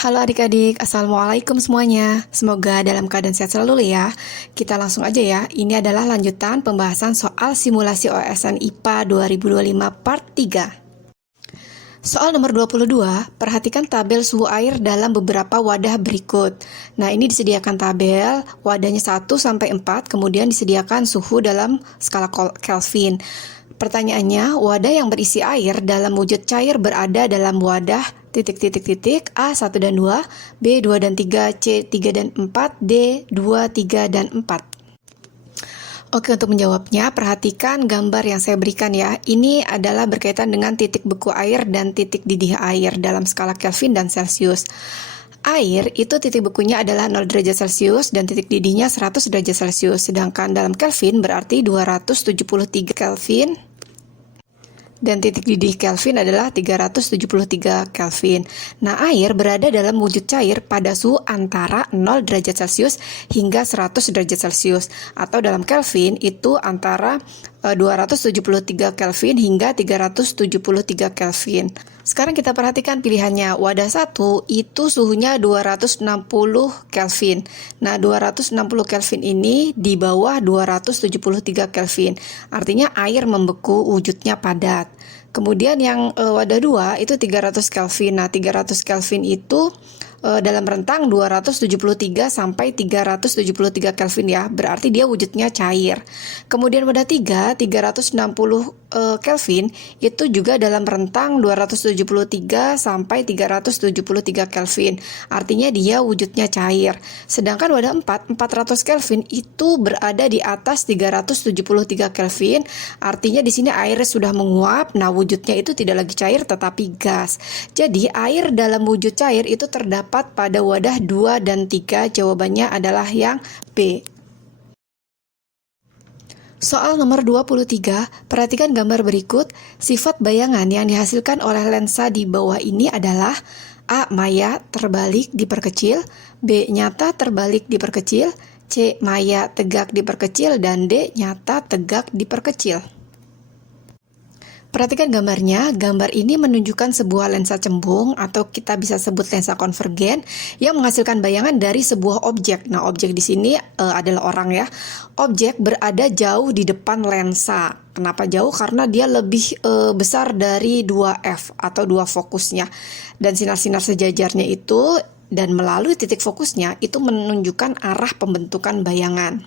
Halo adik-adik, Assalamualaikum semuanya. Semoga dalam keadaan sehat selalu ya. Kita langsung aja ya. Ini adalah lanjutan pembahasan soal simulasi OSN IPA 2025 part 3. Soal nomor 22, perhatikan tabel suhu air dalam beberapa wadah berikut. Nah, ini disediakan tabel, wadahnya 1 sampai 4, kemudian disediakan suhu dalam skala Kelvin. Pertanyaannya, wadah yang berisi air dalam wujud cair berada dalam wadah titik-titik-titik A 1 dan 2, B 2 dan 3, C 3 dan 4, D 2, 3 dan 4. Oke, untuk menjawabnya, perhatikan gambar yang saya berikan ya. Ini adalah berkaitan dengan titik beku air dan titik didih air dalam skala Kelvin dan Celsius. Air itu titik bekunya adalah 0 derajat Celcius dan titik didihnya 100 derajat Celcius. Sedangkan dalam Kelvin berarti 273 Kelvin. Dan titik didih Kelvin adalah 373 Kelvin. Nah, air berada dalam wujud cair pada suhu antara 0 derajat Celcius hingga 100 derajat Celcius. Atau dalam Kelvin itu antara 273 Kelvin hingga 373 Kelvin. Sekarang kita perhatikan pilihannya. Wadah 1 itu suhunya 260 Kelvin. Nah, 260 Kelvin ini di bawah 273 Kelvin. Artinya air membeku, wujudnya padat. Kemudian yang wadah 2 itu 300 Kelvin. Nah, 300 Kelvin itu dalam rentang 273 sampai 373 Kelvin ya. Berarti dia wujudnya cair. Kemudian wadah 3, 360 Kelvin itu juga dalam rentang 273 sampai 373 Kelvin. Artinya dia wujudnya cair. Sedangkan wadah 4, 400 Kelvin itu berada di atas 373 Kelvin. Artinya di sini air sudah menguap. Nah, wujudnya itu tidak lagi cair tetapi gas. Jadi air dalam wujud cair itu terdapat pada wadah 2 dan 3. Jawabannya adalah yang B. Soal nomor 23, perhatikan gambar berikut. Sifat bayangan yang dihasilkan oleh lensa di bawah ini adalah A. Maya terbalik diperkecil, B. Nyata terbalik diperkecil, C. Maya tegak diperkecil, dan D. Nyata tegak diperkecil. Perhatikan gambarnya. Gambar ini menunjukkan sebuah lensa cembung atau kita bisa sebut lensa konvergen yang menghasilkan bayangan dari sebuah objek. Nah, objek di sini adalah orang ya. Objek berada jauh di depan lensa. Kenapa jauh? Karena dia lebih besar dari 2F atau 2 fokusnya. Dan sinar-sinar sejajarnya itu dan melalui titik fokusnya itu menunjukkan arah pembentukan bayangan.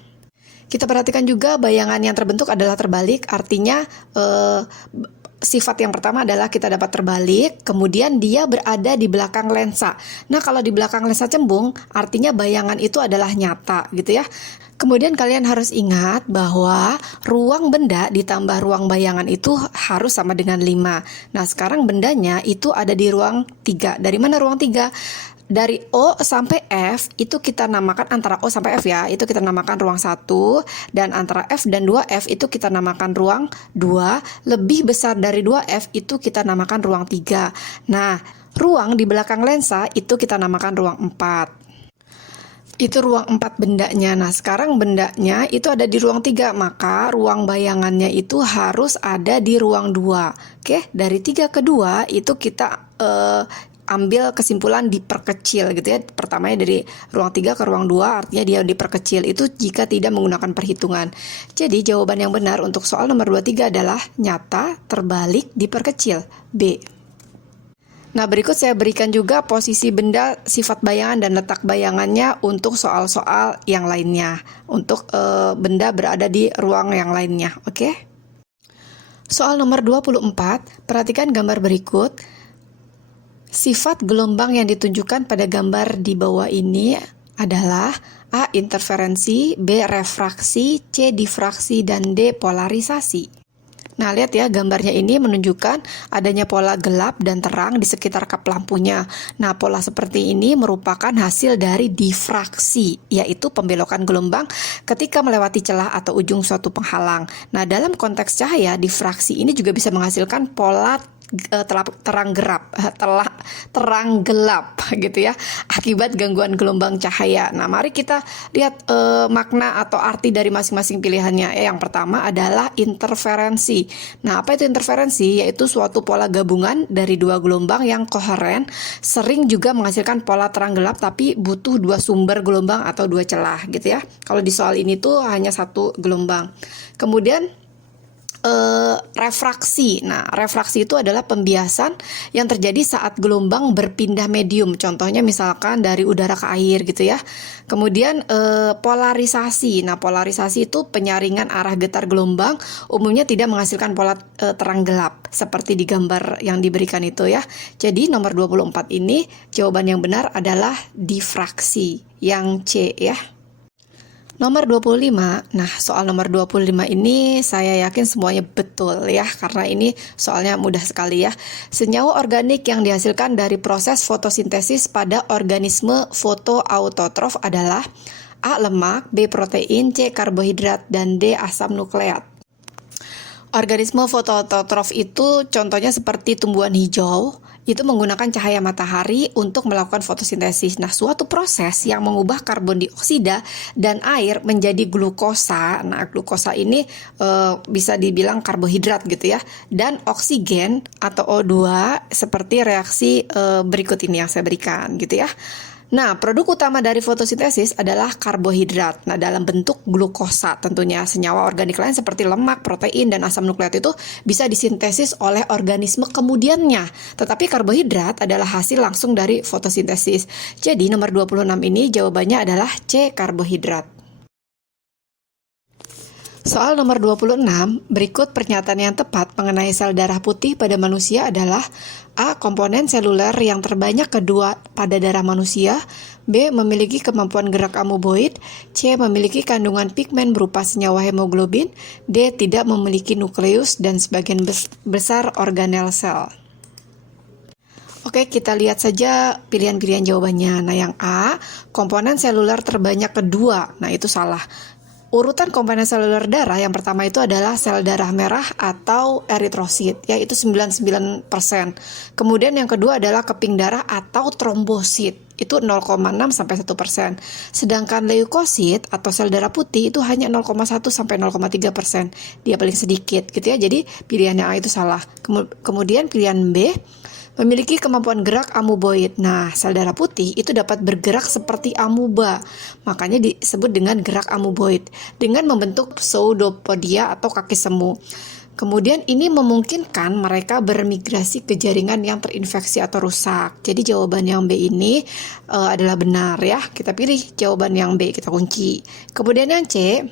Kita perhatikan juga bayangan yang terbentuk adalah terbalik, artinya sifat yang pertama adalah kita dapat terbalik, kemudian dia berada di belakang lensa. Nah, kalau di belakang lensa cembung, artinya bayangan itu adalah nyata gitu ya. Kemudian kalian harus ingat bahwa ruang benda ditambah ruang bayangan itu harus sama dengan 5. Nah, sekarang bendanya itu ada di ruang 3. Dari mana ruang 3? Dari O sampai F itu kita namakan antara O sampai F ya, itu kita namakan ruang 1, dan antara F dan 2F itu kita namakan ruang 2, lebih besar dari 2F itu kita namakan ruang 3. Nah, ruang di belakang lensa itu kita namakan ruang 4. Itu ruang 4 bendanya. Nah, sekarang bendanya itu ada di ruang 3, maka ruang bayangannya itu harus ada di ruang 2. Oke, dari 3 ke 2 itu kita ambil kesimpulan diperkecil gitu ya. Pertamanya dari ruang 3 ke ruang 2 artinya dia diperkecil. Itu jika tidak menggunakan perhitungan. Jadi jawaban yang benar untuk soal nomor 23 adalah nyata terbalik diperkecil, B. Nah, berikut saya berikan juga posisi benda, sifat bayangan dan letak bayangannya untuk soal-soal yang lainnya. Untuk benda berada di ruang yang lainnya, oke? Soal nomor 24, perhatikan gambar berikut. Sifat gelombang yang ditunjukkan pada gambar di bawah ini adalah A. Interferensi, B. Refraksi, C. Difraksi, dan D. Polarisasi. Nah, lihat ya, gambarnya ini menunjukkan adanya pola gelap dan terang di sekitar kap lampunya. Nah, pola seperti ini merupakan hasil dari difraksi, yaitu pembelokan gelombang ketika melewati celah atau ujung suatu penghalang. Nah, dalam konteks cahaya, difraksi ini juga bisa menghasilkan pola terang gelap gitu ya, akibat gangguan gelombang cahaya. Nah, mari kita lihat makna atau arti dari masing-masing pilihannya. Yang pertama adalah interferensi. Nah, apa itu interferensi? Yaitu suatu pola gabungan dari dua gelombang yang koheren, sering juga menghasilkan pola terang gelap, tapi butuh dua sumber gelombang atau dua celah gitu ya. Kalau di soal ini tuh hanya satu gelombang. Kemudian refraksi. Nah, refraksi itu adalah pembiasan yang terjadi saat gelombang berpindah medium. Contohnya misalkan dari udara ke air gitu ya. Kemudian polarisasi. Nah, polarisasi itu penyaringan arah getar gelombang, umumnya tidak menghasilkan pola terang gelap seperti di gambar yang diberikan itu ya. Jadi nomor 24 ini jawaban yang benar adalah difraksi, yang C ya. Nomor 25, nah soal nomor 25 ini saya yakin semuanya betul ya, karena ini soalnya mudah sekali ya. Senyawa organik yang dihasilkan dari proses fotosintesis pada organisme fotoautotrof adalah A. lemak, B. protein, C. karbohidrat, dan D. asam nukleat. Organisme fotoautotrof itu contohnya seperti tumbuhan hijau, itu menggunakan cahaya matahari untuk melakukan fotosintesis. Nah, suatu proses yang mengubah karbon dioksida dan air menjadi glukosa. Nah, glukosa ini bisa dibilang karbohidrat gitu ya. Dan oksigen atau O2 seperti reaksi berikut ini yang saya berikan gitu ya. Nah, produk utama dari fotosintesis adalah karbohidrat. Nah, dalam bentuk glukosa tentunya. Senyawa organik lain seperti lemak, protein, dan asam nukleat itu bisa disintesis oleh organisme kemudiannya. Tetapi karbohidrat adalah hasil langsung dari fotosintesis. Jadi nomor 26 ini jawabannya adalah C. karbohidrat. Soal nomor 26, berikut pernyataan yang tepat mengenai sel darah putih pada manusia adalah A. komponen seluler yang terbanyak kedua pada darah manusia, B. memiliki kemampuan gerak amoeboid, C. memiliki kandungan pigmen berupa senyawa hemoglobin, D. tidak memiliki nukleus dan sebagian besar organel sel. Oke, kita lihat saja pilihan-pilihan jawabannya. Nah, yang A, komponen seluler terbanyak kedua. Nah, itu salah. Urutan komponen seluler darah yang pertama itu adalah sel darah merah atau eritrosit, yaitu 99%. Kemudian yang kedua adalah keping darah atau trombosit, itu 0,6 sampai 1%. Sedangkan leukosit atau sel darah putih itu hanya 0,1 sampai 0,3%. Dia paling sedikit gitu ya. Jadi pilihan yang A itu salah. Kemudian pilihan B, memiliki kemampuan gerak amoeboid. Nah, sel darah putih itu dapat bergerak seperti amuba. Makanya disebut dengan gerak amoeboid dengan membentuk pseudopodia atau kaki semu. Kemudian ini memungkinkan mereka bermigrasi ke jaringan yang terinfeksi atau rusak. Jadi jawaban yang B ini adalah benar ya. Kita pilih jawaban yang B, kita kunci. Kemudian yang C,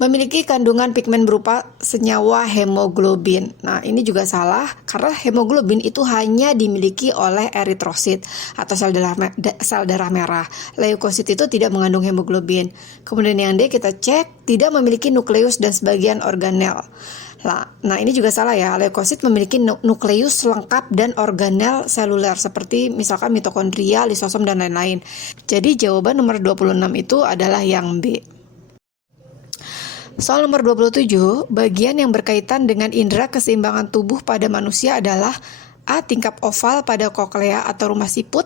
memiliki kandungan pigmen berupa senyawa hemoglobin. Nah, ini juga salah karena hemoglobin itu hanya dimiliki oleh eritrosit atau sel darah merah. Leukosit itu tidak mengandung hemoglobin. Kemudian yang D kita cek, tidak memiliki nukleus dan sebagian organel. Nah, ini juga salah ya. Leukosit memiliki nukleus lengkap dan organel seluler seperti misalkan mitokondria, lisosom, dan lain-lain. Jadi jawaban nomor 26 itu adalah yang B. Soal nomor 27, bagian yang berkaitan dengan indera keseimbangan tubuh pada manusia adalah A. tingkap oval pada koklea atau rumah siput,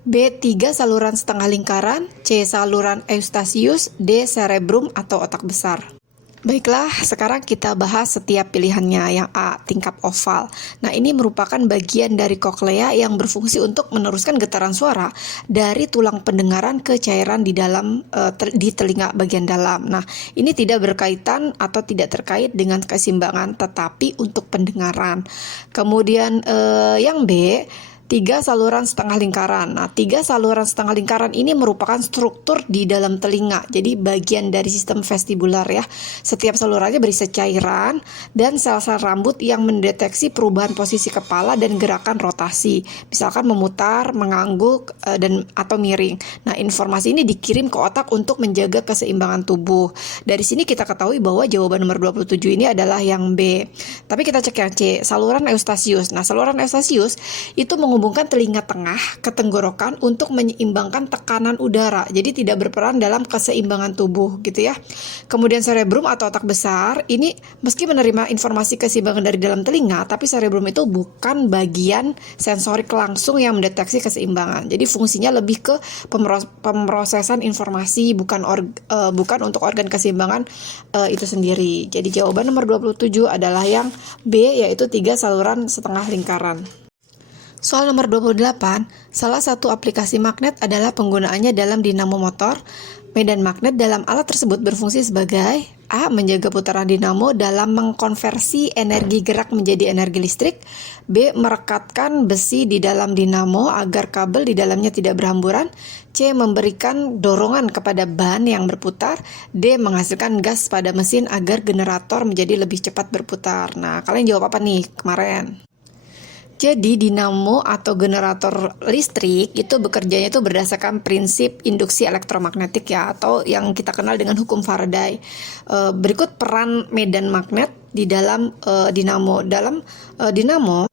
B. 3 saluran setengah lingkaran, C. saluran Eustachius, D. cerebrum atau otak besar. Baiklah, sekarang kita bahas setiap pilihannya. Yang A, tingkap oval. Nah, ini merupakan bagian dari koklea yang berfungsi untuk meneruskan getaran suara dari tulang pendengaran ke cairan di dalam di telinga bagian dalam. Nah, ini tidak berkaitan atau tidak terkait dengan keseimbangan, tetapi untuk pendengaran. Kemudian yang B, 3 saluran setengah lingkaran. Nah, 3 saluran setengah lingkaran ini merupakan struktur di dalam telinga. Jadi bagian dari sistem vestibular ya. Setiap salurannya berisi cairan dan sel-sel rambut yang mendeteksi perubahan posisi kepala dan gerakan rotasi. Misalkan memutar, mengangguk, dan atau miring. Nah, informasi ini dikirim ke otak untuk menjaga keseimbangan tubuh. Dari sini kita ketahui bahwa jawaban nomor 27 ini adalah yang B. Tapi kita cek yang C, saluran Eustachius. Nah, saluran Eustachius itu mengubah menghubungkan telinga tengah ke tenggorokan untuk menyeimbangkan tekanan udara. Jadi tidak berperan dalam keseimbangan tubuh gitu ya. Kemudian cerebrum atau otak besar ini meski menerima informasi keseimbangan dari dalam telinga, tapi cerebrum itu bukan bagian sensorik langsung yang mendeteksi keseimbangan. Jadi fungsinya lebih ke pemrosesan informasi, bukan untuk organ keseimbangan itu sendiri. Jadi jawaban nomor 27 adalah yang B, yaitu 3 saluran setengah lingkaran. Soal nomor 28, salah satu aplikasi magnet adalah penggunaannya dalam dinamo motor. Medan magnet dalam alat tersebut berfungsi sebagai A. Menjaga putaran dinamo dalam mengkonversi energi gerak menjadi energi listrik. B. Merekatkan besi di dalam dinamo agar kabel di dalamnya tidak berhamburan. C. Memberikan dorongan kepada ban yang berputar. D. Menghasilkan gas pada mesin agar generator menjadi lebih cepat berputar. Nah, kalian jawab apa nih kemarin? Jadi dinamo atau generator listrik itu bekerjanya itu berdasarkan prinsip induksi elektromagnetik ya, atau yang kita kenal dengan hukum Faraday. Berikut peran medan magnet di dalam dinamo. Dalam dinamo,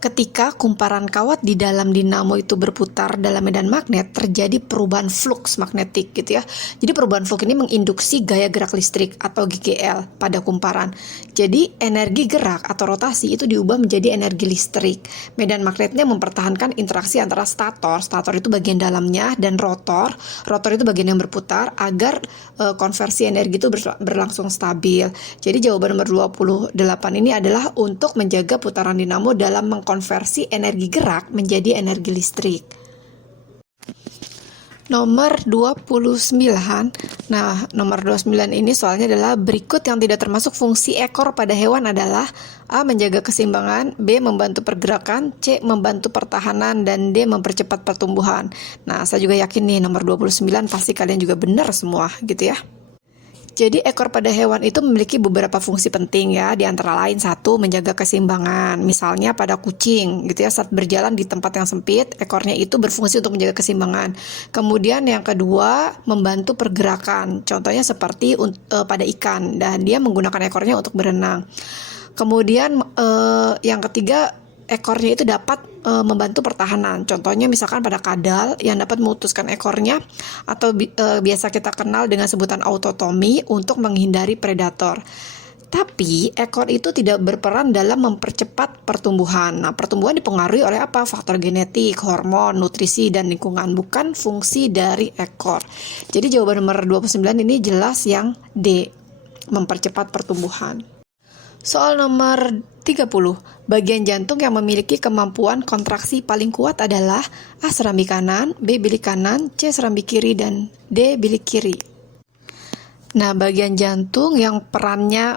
ketika kumparan kawat di dalam dinamo itu berputar dalam medan magnet, terjadi perubahan flux magnetik gitu ya. Jadi perubahan flux ini menginduksi gaya gerak listrik atau GGL pada kumparan. Jadi energi gerak atau rotasi itu diubah menjadi energi listrik. Medan magnetnya mempertahankan interaksi antara stator itu bagian dalamnya, dan rotor itu bagian yang berputar agar konversi energi itu berlangsung stabil. Jadi jawaban nomor 28 ini adalah untuk menjaga putaran dinamo dalam konversi energi gerak menjadi energi listrik. Nomor 29. Nah, nomor 29 ini soalnya adalah berikut yang tidak termasuk fungsi ekor pada hewan adalah A. Menjaga keseimbangan, B. Membantu pergerakan, C. Membantu pertahanan, dan D. Mempercepat pertumbuhan. Nah, saya juga yakin nih nomor 29 pasti kalian juga benar semua gitu ya. Jadi ekor pada hewan itu memiliki beberapa fungsi penting ya, di antara lain 1. Menjaga keseimbangan. Misalnya pada kucing gitu ya, saat berjalan di tempat yang sempit, ekornya itu berfungsi untuk menjaga keseimbangan. Kemudian yang kedua, membantu pergerakan. Contohnya seperti pada ikan, dan dia menggunakan ekornya untuk berenang. Kemudian yang ketiga, ekornya itu dapat membantu pertahanan. Contohnya misalkan pada kadal yang dapat memutuskan ekornya, atau biasa kita kenal dengan sebutan autotomi untuk menghindari predator. Tapi ekor itu tidak berperan dalam mempercepat pertumbuhan. Nah, pertumbuhan dipengaruhi oleh apa? Faktor genetik, hormon, nutrisi, dan lingkungan, bukan fungsi dari ekor. Jadi jawaban nomor 29 ini jelas yang D, mempercepat pertumbuhan. Soal nomor 30. Bagian jantung yang memiliki kemampuan kontraksi paling kuat adalah A. Serambi kanan, B. Bilik kanan, C. Serambi kiri, dan D. Bilik kiri. Nah, bagian jantung yang perannya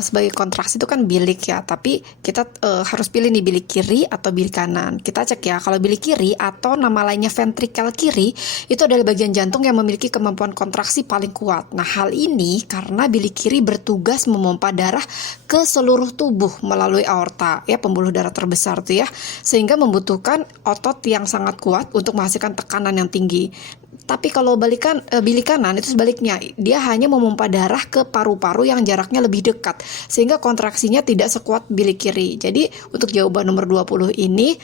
sebagai kontraksi itu kan bilik ya, tapi kita harus pilih nih bilik kiri atau bilik kanan. Kita cek ya, kalau bilik kiri atau nama lainnya ventrikel kiri itu adalah bagian jantung yang memiliki kemampuan kontraksi paling kuat. Nah, hal ini karena bilik kiri bertugas memompa darah ke seluruh tubuh melalui aorta ya, pembuluh darah terbesar tuh ya, sehingga membutuhkan otot yang sangat kuat untuk menghasilkan tekanan yang tinggi. Tapi kalau bilik kanan itu sebaliknya, dia hanya memompa darah ke paru-paru yang jaraknya lebih dekat, sehingga kontraksinya tidak sekuat bilik kiri. Jadi untuk jawaban nomor 20 ini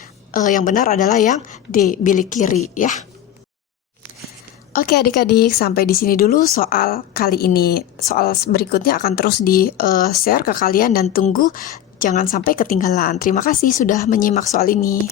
yang benar adalah yang D, bilik kiri ya. Oke adik-adik, sampai di sini dulu soal kali ini. Soal berikutnya akan terus di-share ke kalian, dan tunggu jangan sampai ketinggalan. Terima kasih sudah menyimak soal ini.